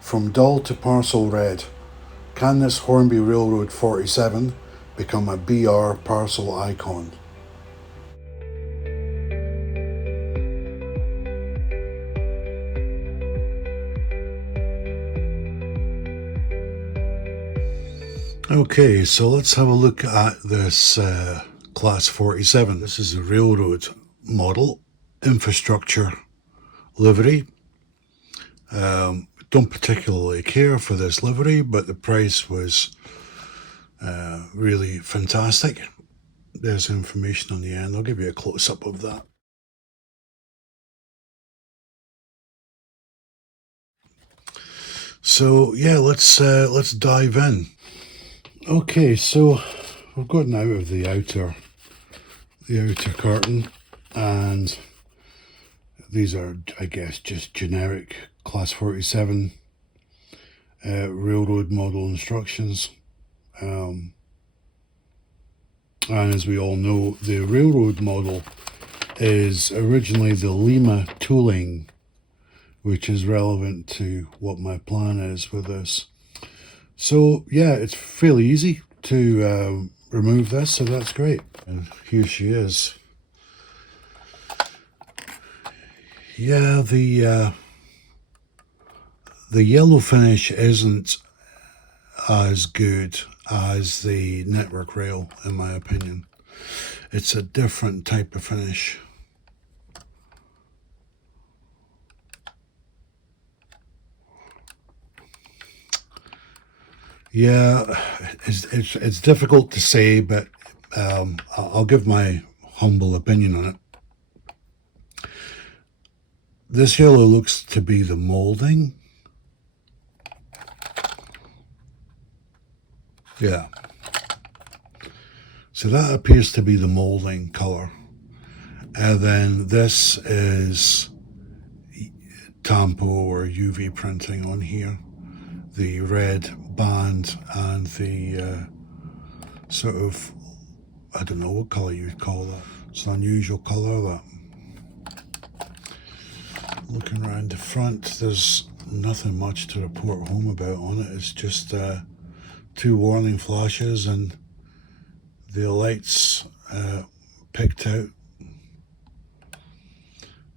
From dull to parcel red, can this Hornby Railroad 47 become a BR parcel icon? Okay, so let's have a look at this Class 47. This is a railroad model, infrastructure livery. Don't particularly care for this livery, but the price was really fantastic. There's information on the end. I'll give you a close-up of that. So yeah, let's dive in. Okay, so we've gotten out of the outer curtain, and these are, I guess, just generic Class 47 railroad model instructions. And as we all know, the railroad model is originally the Lima tooling, which is relevant to what my plan is with this. So yeah, it's fairly easy to remove this, so that's great. And here she is. Yeah, the yellow finish isn't as good as the network rail, in my opinion. It's a different type of finish. Yeah, it's difficult to say, but I'll give my humble opinion on it. This yellow looks to be the molding. Yeah. So that appears to be the molding color. And then this is tampo or UV printing on here. The red band and the sort of, I don't know what colour you'd call that. It's an unusual colour, that. Looking around the front, there's nothing much to report home about on it. It's just 2 warning flashes and the lights picked out.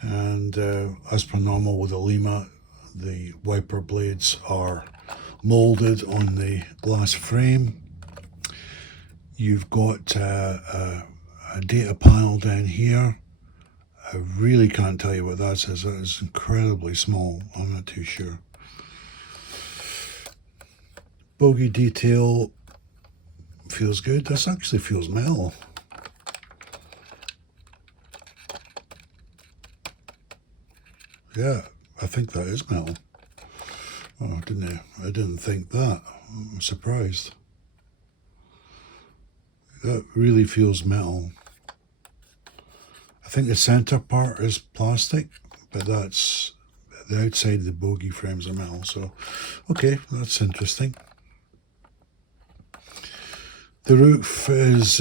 And as per normal with the Lima, the wiper blades are molded on the glass frame. You've got a data panel down here. I really can't tell you what that says. That is incredibly small. I'm not too sure. Bogie detail feels good. This actually feels metal. Yeah, I think that is metal. Oh, I didn't think that. I'm surprised. That really feels metal. I think the center part is plastic, but that's the outside of the bogie frames are metal. So, okay, that's interesting. The roof is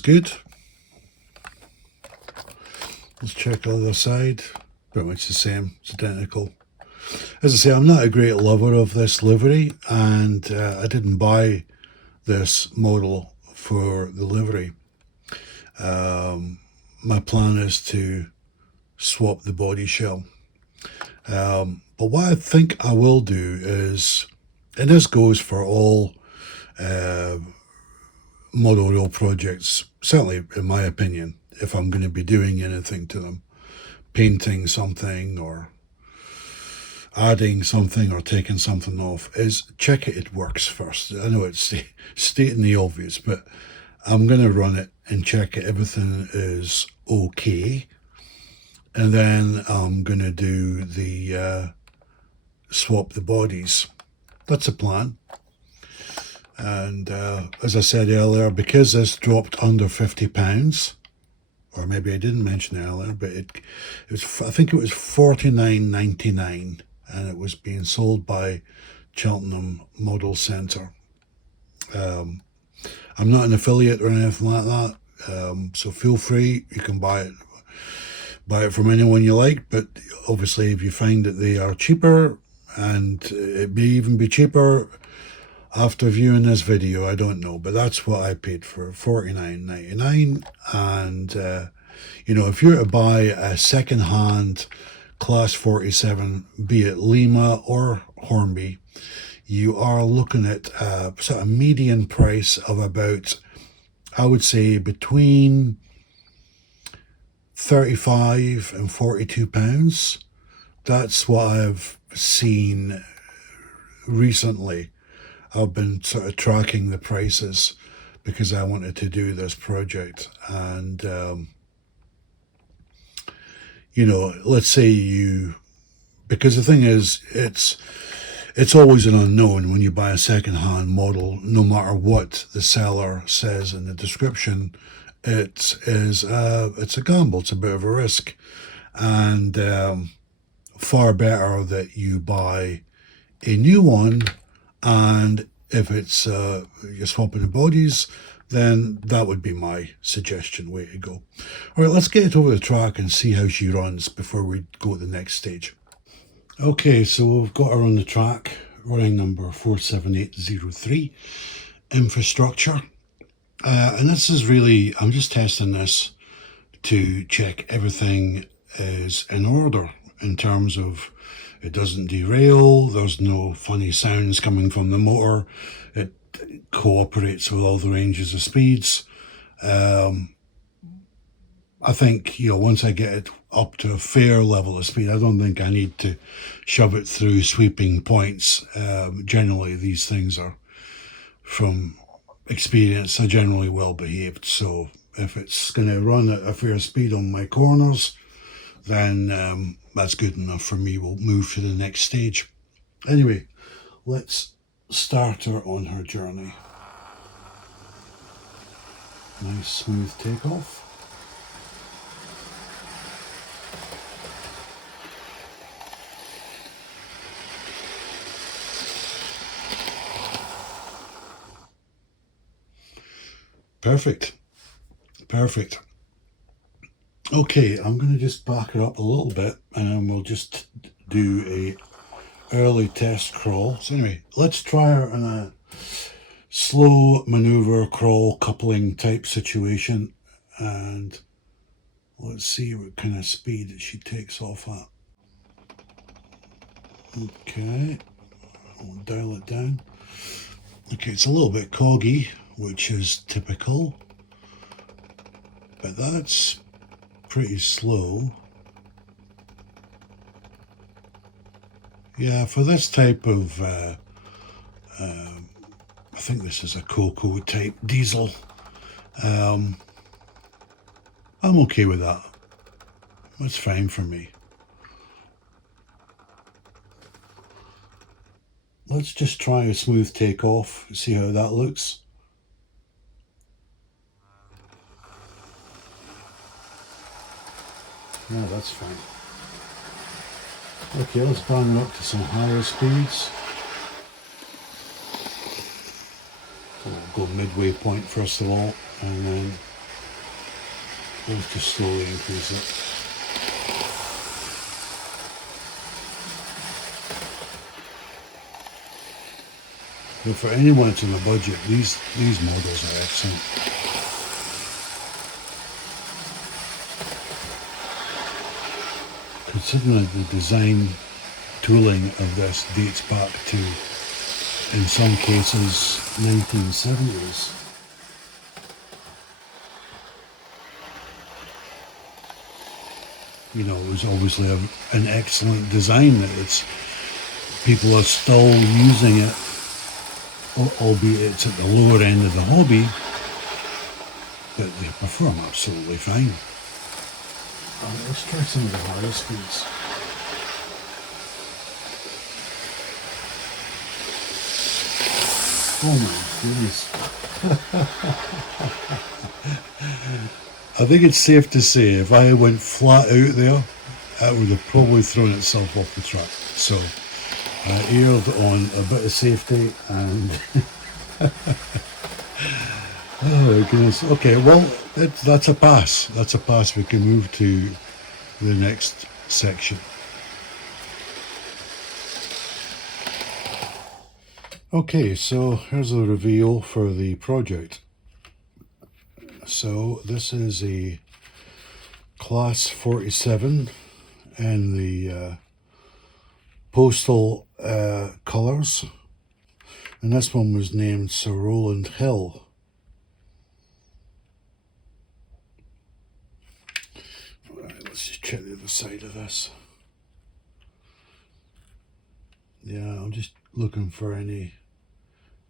good. Let's check the other side. Pretty much the same. It's identical. As I say, I'm not a great lover of this livery, and I didn't buy this model for the livery. My plan is to swap the body shell. But what I think I will do is, and this goes for all model rail projects, certainly in my opinion, if I'm going to be doing anything to them, painting something or adding something or taking something off, is check it works first. I know it's stating the obvious, but I'm going to run it and check everything is okay, and then I'm going to do the swap the bodies. That's a plan. And as I said earlier, because this dropped under £50, or maybe I didn't mention earlier, but it was, I think it was $49.99, and it was being sold by Cheltenham Model Centre. I'm not an affiliate or anything like that, so feel free, you can buy it from anyone you like, but obviously if you find that they are cheaper and it may even be cheaper after viewing this video, I don't know, but that's what I paid for, $49.99. And you know, if you're to buy a second-hand Class 47, be it Lima or Hornby, you are looking at a sort of median price of about, I would say, between £35 and £42. That's what I've seen recently. I've been sort of tracking the prices because I wanted to do this project. And you know, let's say because the thing is, it's always an unknown when you buy a second-hand model. No matter what the seller says in the description, it's a gamble. It's a bit of a risk, and far better that you buy a new one. And if it's you're swapping the bodies, then that would be my suggestion way to go. All right, let's get it over the track and see how she runs before we go to the next stage. Okay, so we've got her on the track, running number 47803, infrastructure. And this is really, I'm just testing this to check everything is in order in terms of it doesn't derail, there's no funny sounds coming from the motor, it cooperates with all the ranges of speeds. I think, you know, once I get it up to a fair level of speed, I don't think I need to shove it through sweeping points. Generally, these things are, from experience, are generally well behaved. So if it's going to run at a fair speed on my corners, then that's good enough for me. We'll move to the next stage. Anyway, let's start her on her journey. Nice smooth takeoff. Perfect. Perfect. Okay, I'm going to just back her up a little bit and we'll just do a early test crawl. So anyway, let's try her in a slow maneuver crawl coupling type situation, and let's see what kind of speed she takes off at. Okay, I'll dial it down. Okay, it's a little bit coggy, which is typical, but that's pretty slow. Yeah, for this type of, I think this is a Coco type diesel. I'm okay with that. That's fine for me. Let's just try a smooth takeoff, see how that looks. Yeah, that's fine. Okay, let's bring it up to some higher speeds. We'll go midway point first of all, and then let's just slowly increase it. But for anyone that's on a budget, these models are excellent. Considering the design tooling of this dates back to, in some cases, 1970s. You know, it was obviously an excellent design that people are still using it, albeit it's at the lower end of the hobby, but they perform absolutely fine. Let's try some of the higher speeds. Oh my goodness. I think it's safe to say if I went flat out there, that would have probably thrown itself off the track. So I erred on a bit of safety and oh goodness. Okay, well, that's a pass. That's a pass. We can move to the next section. Okay, so here's the reveal for the project. So this is a Class 47 in the postal colours, and this one was named Sir Rowland Hill. Right, let's just check the other side of this. Yeah, I'm just looking for any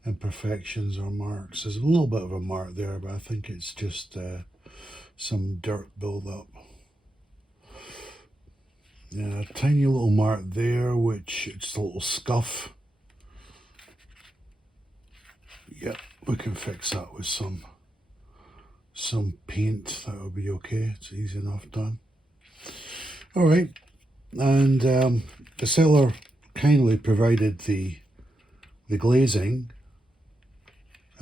imperfections or marks. There's a little bit of a mark there, but I think it's just some dirt build-up. Yeah, a tiny little mark there, which it's a little scuff. Yep, we can fix that with some paint. That will be okay. It's easy enough done. All right, and the seller kindly provided the glazing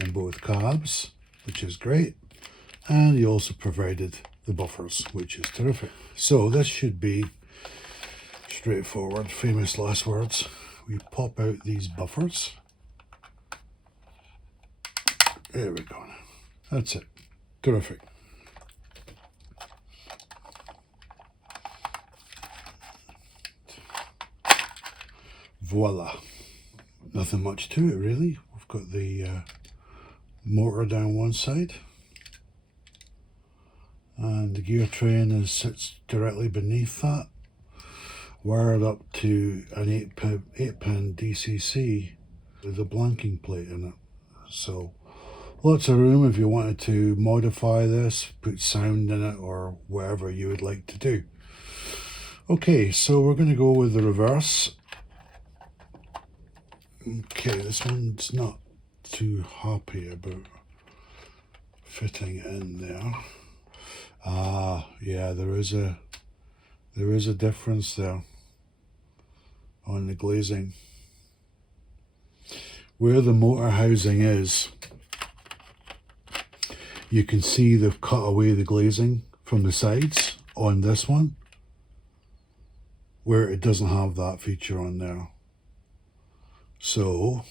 in both cabs, which is great, and he also provided the buffers, which is terrific. So this should be straightforward. Famous last words. We pop out these buffers. There we go. That's it. Terrific. Voila. Nothing much to it really. We've got the motor down one side, and the gear train sits directly beneath that, wired up to an 8-pin DCC with a blanking plate in it. So lots of room if you wanted to modify this, put sound in it, or whatever you would like to do. Okay, so we're going to go with the reverse. Okay, this one's not too happy about fitting in there. Yeah, there is a difference there on the glazing. Where the motor housing is, you can see they've cut away the glazing from the sides on this one, where it doesn't have that feature on there. So,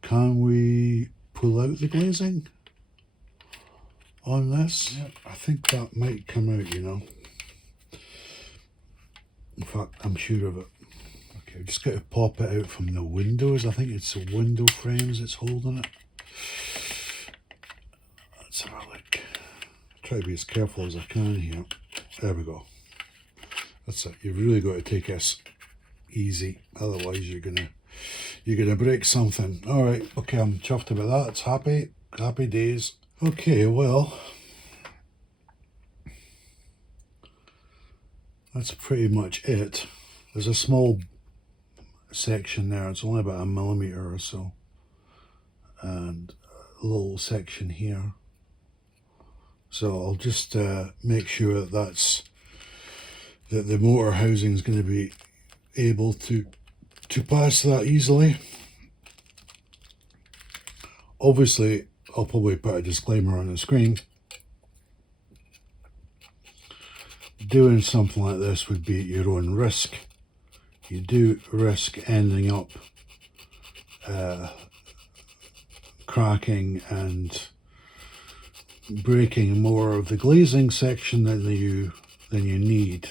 can we pull out the glazing on this? Yep, I think that might come out, you know. In fact, I'm sure of it. Okay, I've just got to pop it out from the windows. I think it's the window frames that's holding it. Let's have a look. Try to be as careful as I can here. There we go. That's it. You've really got to take this easy, otherwise you're gonna break something. All right, okay, I'm chuffed about that. It's happy days. Okay, well, that's pretty much it. There's a small section there. It's only about 1 millimeter or so, and a little section here. So I'll just make sure that the motor housing is going to be able to pass that easily. Obviously, I'll probably put a disclaimer on the screen. Doing something like this would be at your own risk. You do risk ending up cracking and breaking more of the glazing section than you need.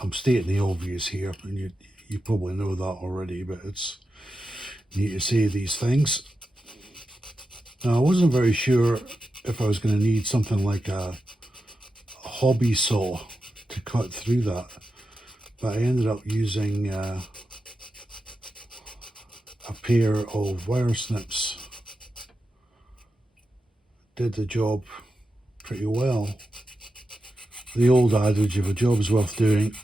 I'm stating the obvious here, and you probably know that already, but it's neat to say these things. Now, I wasn't very sure if I was going to need something like a hobby saw to cut through that, but I ended up using a pair of wire snips. Did the job pretty well. The old adage, if a job's worth doing,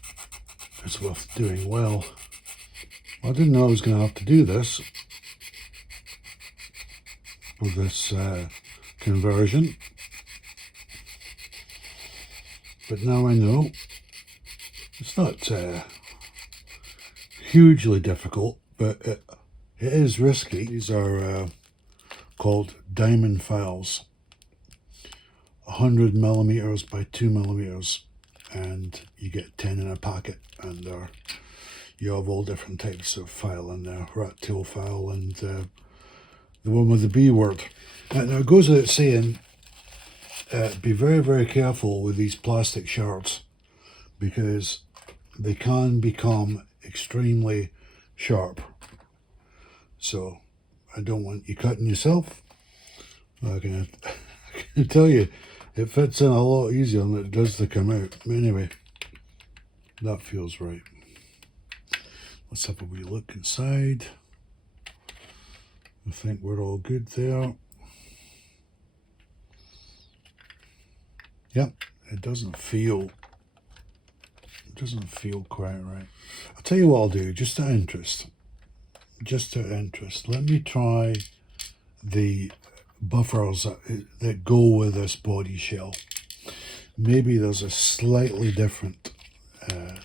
it's worth doing well. I didn't know I was going to have to do this for this conversion, but now I know. It's not hugely difficult, but it is risky. These are called diamond files, 100 millimeters by 2 millimeters, and you get 10 in a packet, and You have all different types of file in there, rat tail file and the one with the B word. Now it goes without saying, be very, very careful with these plastic shards because they can become extremely sharp. So I don't want you cutting yourself. I can tell you, it fits in a lot easier than it does to come out. Anyway, that feels right. Let's have a wee look inside. I think we're all good there. Yep, it doesn't feel quite right. I'll tell you what I'll do, just out of interest. Let me try the buffers that go with this body shell. Maybe there's a slightly different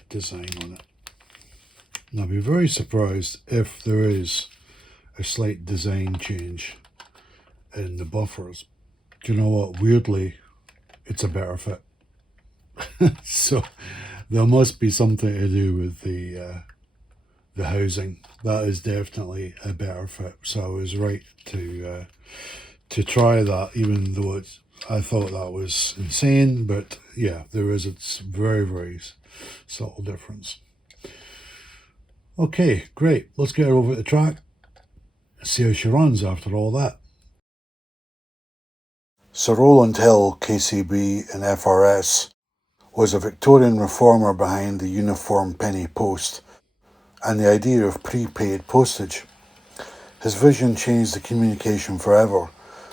design on it. And I'll be very surprised if there is a slight design change in the buffers. Do you know what? Weirdly, it's a better fit. So there must be something to do with the housing. That is definitely a better fit. So I was right to try that, even though I thought that was insane. But yeah, there is a very, very subtle difference. Okay, great. Let's get her over the track. See how she runs after all that. Sir Rowland Hill, KCB and FRS, was a Victorian reformer behind the uniform penny post and the idea of prepaid postage. His vision changed the communication forever: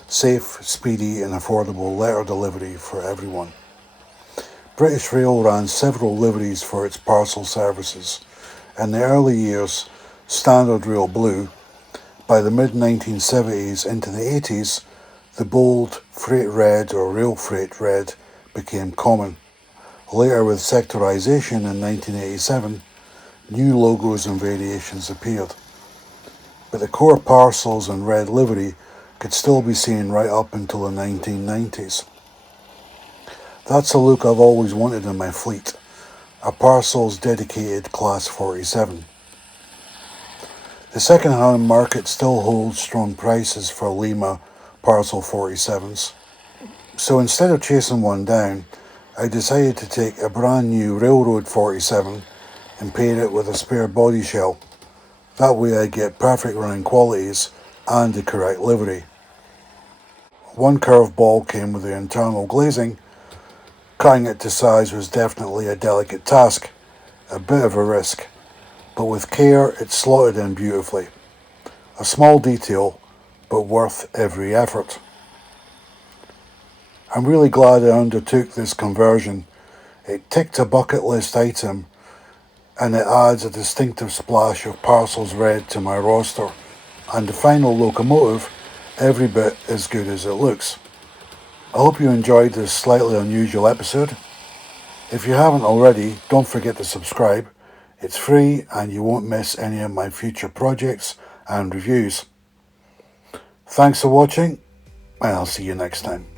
safe, speedy and affordable letter delivery for everyone. British Rail ran several liveries for its parcel services. In the early years, Standard Rail Blue. By the mid-1970s into the 80s, the bold Freight Red or Rail Freight Red became common. Later, with sectorisation in 1987, new logos and variations appeared. But the core parcels and red livery could still be seen right up until the 1990s. That's a look I've always wanted in my fleet, a Parcels dedicated Class 47. The second-hand market still holds strong prices for Lima Parcel 47s. So instead of chasing one down, I decided to take a brand new Railroad 47 and paint it with a spare body shell. That way I get perfect running qualities and the correct livery. One curveball came with the internal glazing. Cutting it to size was definitely a delicate task, a bit of a risk, but with care it slotted in beautifully. A small detail, but worth every effort. I'm really glad I undertook this conversion. It ticked a bucket list item and it adds a distinctive splash of Parcels Red to my roster, and the final locomotive every bit as good as it looks. I hope you enjoyed this slightly unusual episode. If you haven't already, don't forget to subscribe. It's free and you won't miss any of my future projects and reviews. Thanks for watching, and I'll see you next time.